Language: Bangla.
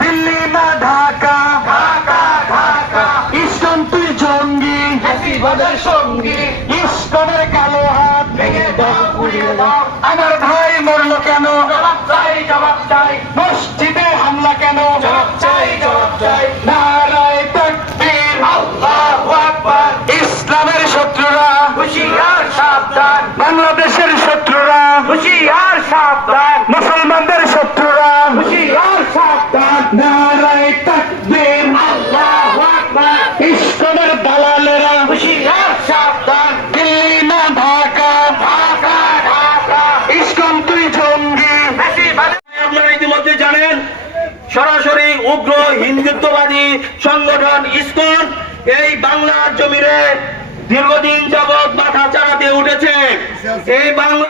দিল্লি না ঢাকা? ইস্কন তুই জঙ্গি? সঙ্গী। ইস্কনের কালো হাত আমার ভাই মরল কেন? মসজিদে হামলা কেন? ইসলামের শত্রুরা। বাংলাদেশের শত্রুরা। হুশিয়ার সাবধান। নারায় তাকবীর আল্লাহু আকবার। ইসলামের দালালেরা হুশিয়ার সাবধান। দিল্লি না ঢাকা। ঢাকা ঢাকা। ইসকন তুই জঙ্গি। আপনারা ইতিমধ্যে জানেন সরাসরি উগ্র হিন্দুত্ববাদী সংগঠন ইসকন এই বাংলার জমিনে দীর্ঘদিন যাবৎ মাথা চাড়াতে উঠেছে। এই বাংলা